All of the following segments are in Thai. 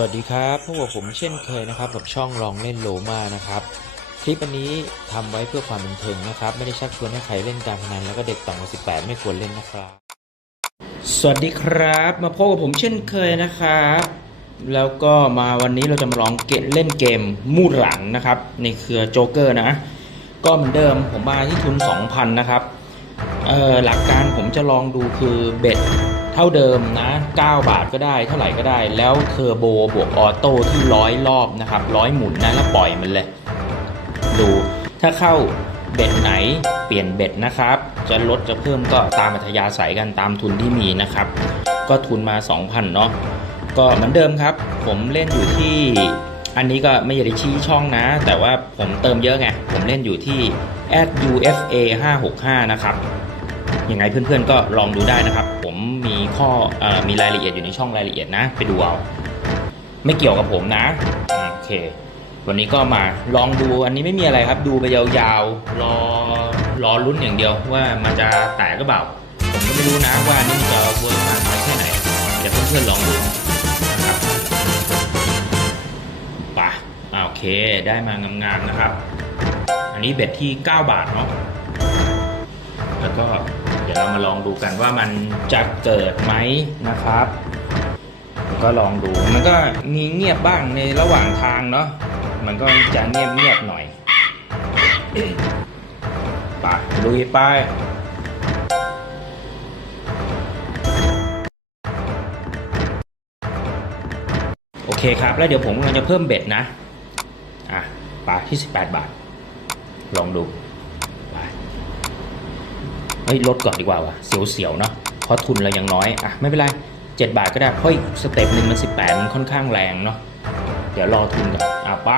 วัสดีครับพวกบผมเช่นเคยนะครับกับช่องลองเล่นโลมานะครับ คลิปอันนี้ทำไว้เพื่อความบันเทิงนะครับ ไม่ได้ชักชวนให้ใครเล่นการพนันแล้วก็เด็กต่ำกว่า18 ไม่ควรเล่นนะครับ สวัสดีครับ มาพบกับผมเช่นเคยนะครับ แล้วก็มาวันนี้เราจะมาลองเกมเล่นเกมมู่หลังนะครับ ในเครือโจ๊กเกอร์นะ ก็เหมือนเดิมผมมาที่ทุน 2,000 นะครับหลักการผมจะลองดูคือเบ็ด เท่าเดิมนะ 9 บาทก็ได้เท่าไหร่ก็ได้ แล้วเทอร์โบบวกออโต้ที่ร้อยรอบนะครับร้อยหมุนนะแล้วปล่อยมันเลย ดูถ้าเข้าเบ็ดไหนเปลี่ยนเบ็ดนะครับ จะลดจะเพิ่มก็ตามอัธยาศัยกันตามทุนที่มีนะครับ ก็ทุนมา 2,000เนาะก็เหมือนเดิมครับ ผมเล่นอยู่ที่อันนี้ก็ไม่อยากจะชี้ช่องนะ แต่ว่าผมเติมเยอะไง ผมเล่นอยู่ที่ @ufa 565 นะครับ ยังไงเพื่อนๆก็ลองดูได้นะครับ ผมมีข้ออมีรายละเอียดอยู่ในช่องรายละเอียดนะ ไปดูเอาไม่เกี่ยวกับผมนะโอเค วันนี้ก็มาลองดูอันนี้ไม่มีอะไรครับ ดูไปยาวๆรอรอลุ้นอย่างเดียวว่ามันจะแตกก็เปล่าผมก็ไม่รู้นะว่านี่มจะเวิร์กมากน้อยแค่ไหนเดี๋ยวเพื่อนๆลองดูนะครับป่ะโอเคได้มางามๆนะครับ อันนี้เบ็ดที่ 9 บาทเนาะแล้วก็ เดี๋ยวเรามาลองดูกันว่ามันจะเกิดไหมนะครับ ก็ลองดูมันก็มีเงียบบ้างในระหว่างทางเนาะมันก็จะเงียบเงียบหน่อยไปลุยไปโอเคครับ แล้วเดี๋ยวผมกำลังจะเพิ่มเบ็ดนะ อะปลาที่ 18 บาท ลองดู เฮ้ยลดก่อนดีกว่าวะเสียวๆเนาะเพราะทุนเรายังน้อยอะไม่เป็นไรเจ็ดบาทก็ได้ เพราะสเต็ปหนึ่งมันสิบแปดมันค่อนข้างแรงเนาะเดี๋ยวรอทุนก่อนอะไป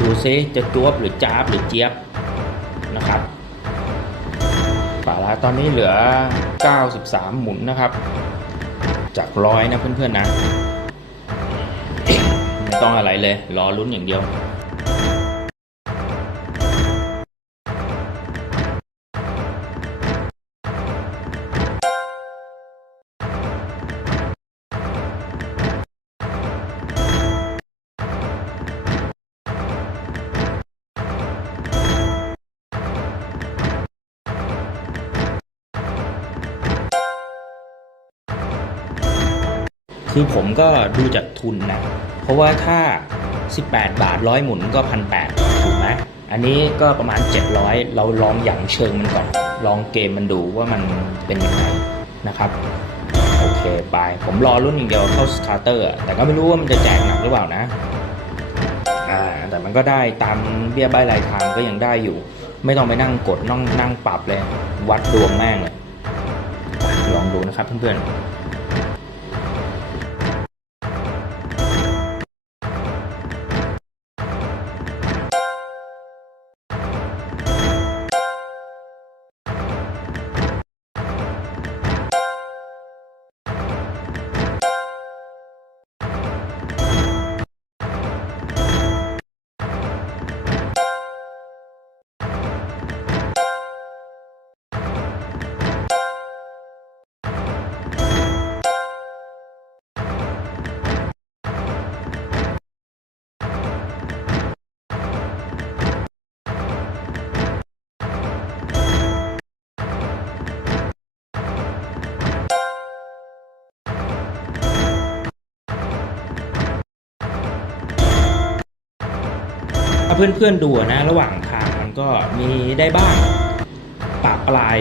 ดูซิจะจวบหรือจ้าบหรือเจี๊ยบนะครับป่าละตอนนี้เหลือ 93 หมุนนะครับ จากร้อยนะเพื่อนๆนะ ไม่ต้องอะไรเลย รอลุ้นอย่างเดียว คือผมก็ดูจากทุนนะเพราะว่าถ้า 18 บาทร้อยหมุนก็พันแถูกไหมอันนี้ก็ประมาณ 700 เราลองหยั่งเชิงมันก่อน ลองเกมมันดูว่ามันเป็นยังไงนะครับโอเคไปผมรอรุ่นอย่างเดียวเข้าสตาร์เตอร์แต่ก็ไม่รู้ว่ามันจะแจกหนักหรือเปล่านะอ่าแต่มันก็ได้ตามเบี้ยใบรายทางก็ยังได้อยู่ ไม่ต้องไปนั่งกดนั่งนั่งปรับเลย วัดดวงแม่งเลยลองดูนะครับเพื่อนๆ ถ้าเพื่อนๆดูนะ ระหว่างทางมันก็มีได้บ้างปะปลาย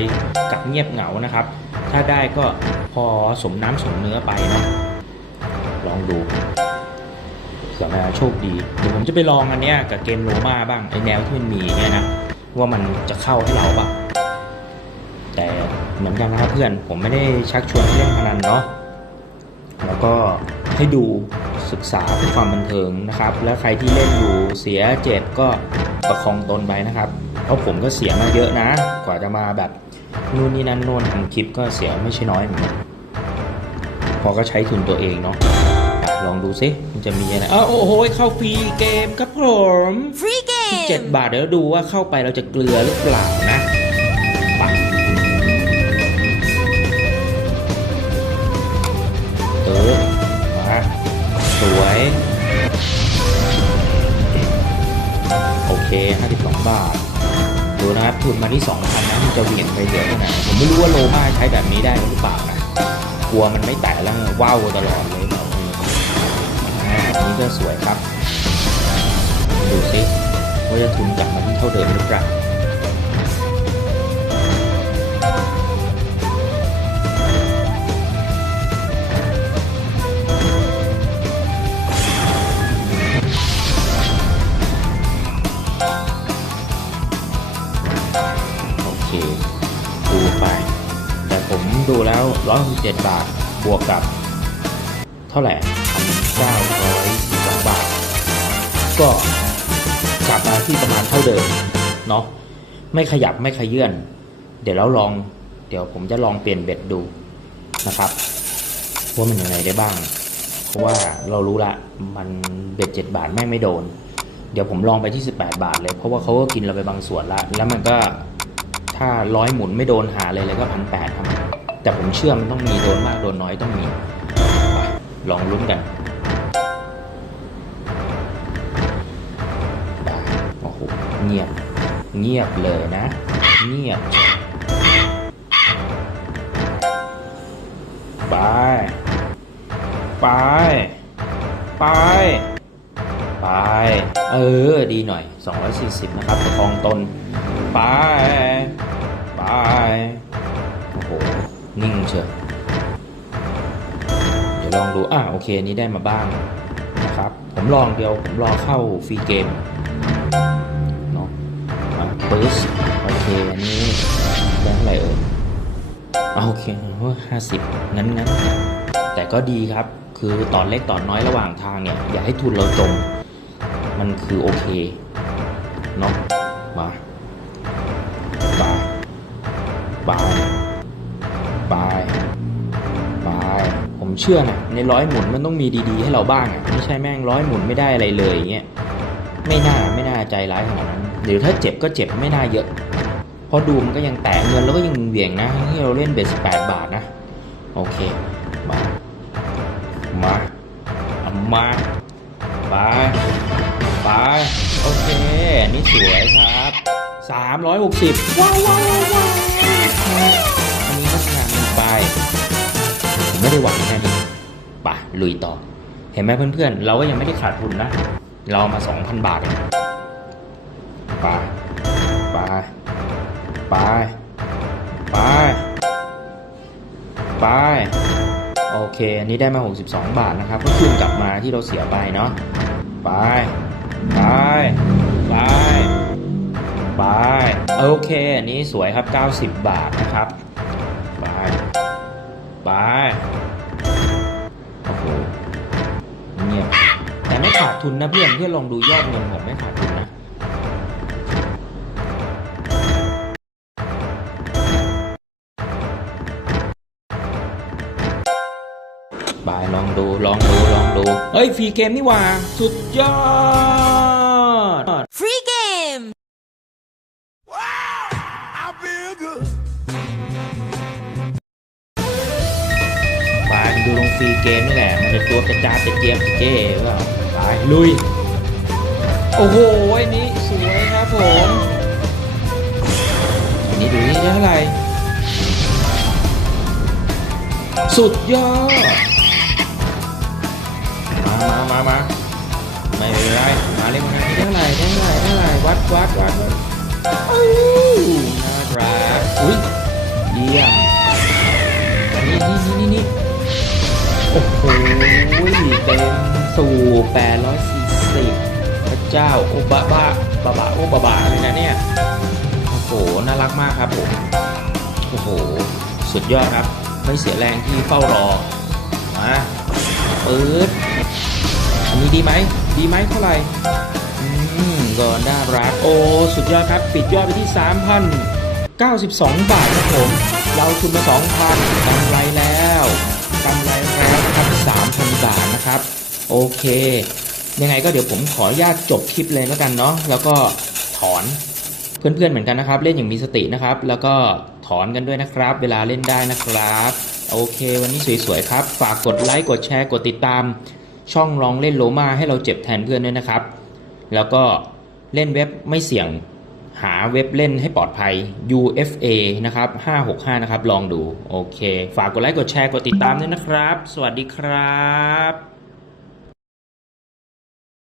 กับเงียบเหงานะครับ ถ้าได้ก็พอสมน้ำสมเนื้อไปนะ ลองดูเผื่อมาโชคดี เดี๋ยวผมจะไปลองอันเนี้ยกับเกมโรมาบ้างไอแนวที่มันมีเนี่ยนะ ว่ามันจะเข้าให้เราปะแต่เหมือนกันนะครับเพื่อนผมไม่ได้ชักชวนให้เล่นพนันเนาะแล้วก็ให้ดู ศึกษาเพื่อความบันเทิงนะครับ แล้วใครที่เล่นอยู่เสียเจ็บก็ประคองตนไปนะครับ เพราะผมก็เสียมาเยอะนะ กว่าจะมาแบบนู่นนี่นั่นโน่นทำคลิปก็เสียไม่ใช่น้อยเหมือนกันพอก็ใช้ทุนตัวเองเนาะอะลองดูซิมันจะมีอะไรอ้าวโอ้โหเข้าฟรีเกมครับผม Free เจ็ด game! บาทเดี๋ยวดูว่าเข้าไปเราจะเกลือหรือเปล่านะไปเออมา สวย โอเค 52 บาท ดูนะครับทุนมาที่ 2,000นะมันจะเหวี่ยงไปเยอะขนาดไหนผมไม่รู้ว่าโลมาใช้แบบนี้ได้หรือเปล่านะ กลัวมันไม่แตะแล้วว้าวตลอดเลยแบบนี้อ่าอันนี้ก็สวยครับ ดูซิว่าจะทุนกลับมาที่เท่าเดิมหรือเปล่า 7 บาท บวกกับ เท่าไหร่1,912บาท ก็กลับมาที่ประมาณเท่าเดิม เนาะ ไม่ขยับไม่ขยื่น เดี๋ยวเราลอง เดี๋ยวผมจะลองเปลี่ยนเบ็ดดูนะครับ ว่ามันยังไงได้บ้าง เพราะว่าเรารู้ละ มันเบ็ด 7 บาทแม่งไม่โดน เดี๋ยวผมลองไปที่ 18 บาทเลย เพราะว่าเขาก็กินเราไปบางส่วนละ แล้วมันก็ถ้าร้อยหมุนไม่โดนหาเลยเลยก็พันแปดครับ แต่ผมเชื่อมันต้องมีโดนมากโดนน้อยต้องมีลองลุ้นกันโอ้โหเงียบ เงียบเลยนะ เงียบ ไป ไป ไป ไป เออ ดีหน่อย 240 นะครับประคองตน ไป ไป นิ่งเชียวเดี๋ยวลองดู อะโอเคนี้ได้มาบ้างนะครับ ผมลองเดียว ผมรอเข้าฟรีเกมเนาะปึ๊สโอเค อันนี้ได้เท่าไหร่เอ่ยอะโอเคห้าสิบงั้นงั้นแต่ก็ดีครับ คือตอนเล็กตอนน้อยระหว่างทางเนี่ย อย่าให้ทุนเราจม มันคือโอเค เนาะมาบายบา เชื่อนะในร้อยหมุนมันต้องมีดีๆให้เราบ้างอะไม่ใช่แม่งร้อยหมุนไม่ได้อะไรเลยอย่างเงี้ยไม่น่าไม่น่าใจร้ายขนาดนั้นหรือถ้าเจ็บก็เจ็บไม่น่าเยอะเพราะดูมันก็ยังแตะเงินแล้วก็ยังเหวี่ยงนะที่เราเล่นเบสแปดบาทนะโอเคมามาเอามาไปไปโอเคนนี้สวยครับ 360ว้าวว้าวว้าว ไม่หวังแค่นี้ไปลุยต่อ เห็นไหมเพื่อนๆ เราก็ยังไม่ได้ขาดทุนนะ เรามา 2,000 บาทไปไปไปไปไปโอเค อันนี้ได้มา 62 บาทนะครับ ก็คืนกลับมาที่เราเสียไปเนาะไปไปไปไปโอเคอันนี้สวยครับ 90 บาทนะครับไปไป ไม่ขาดทุนนะเพื่อนเพื่อนลองดูยอดเงินผมไม่ขาดทุนนะบายลองดูลองดูลองดูเฮ้ยฟรีเกมนี่หว่าสุดยอด Free game! I feel good. บายดูลงฟรีเกมนี่แหละ มันจะตัวกระจาดจะเจี๊ยบจะเจ้หรือเปล่าบาย ลุย โอ้โหอันนี้สวยครับผมอันนี้ดูนี่เท่าไหร่สุดยอด มามามามาไม่เป็นไรมาเล่นมาได้เท่าไหร่เท่าไหร่เท่าไหร่วัดวัดวัดวัดอู้น่ารักอุ้ยเยี่ยมนี่นี่นี่นี่นี่โอ้โหเต็ม สู่ 840 พระเจ้าโอบะบะบะบะโอบะบะเลยนะเนี่ย โอ้โห น่ารักมากครับผม โอ้โห สุดยอดครับ ไม่เสียแรงที่เฝ้ารอ มาปื๊ดอันนี้ดีไหม ดีไหมเท่าไหร่ อืมก็น่ารัก โอ้ สุดยอดครับ ปิดยอดไปที่ 3,092 บาทครับผม เราทุนมา 2,000กำไรแล้วกำไรแล้วครับ3,000 บาทนะครับ โอเค ยังไงก็เดี๋ยวผมขออนุญาตจบคลิปเลยแล้วกันเนาะแล้วก็ถอนเพื่อนๆเหมือนกันนะครับ เล่นอย่างมีสตินะครับ แล้วก็ถอนกันด้วยนะครับ เวลาเล่นได้นะครับโอเค วันนี้สวยๆครับ ฝากกดไลค์กดแชร์กดติดตาม ช่องลองเล่นโลมาให้เราเจ็บแทนเพื่อนด้วยนะครับ แล้วก็เล่นเว็บไม่เสี่ยงหาเว็บเล่นให้ปลอดภัย UFA นะครับ 565 นะครับ ลองดู โอเค ฝากกดไลค์ กดแชร์ กดติดตามด้วยนะครับ สวัสดีครับ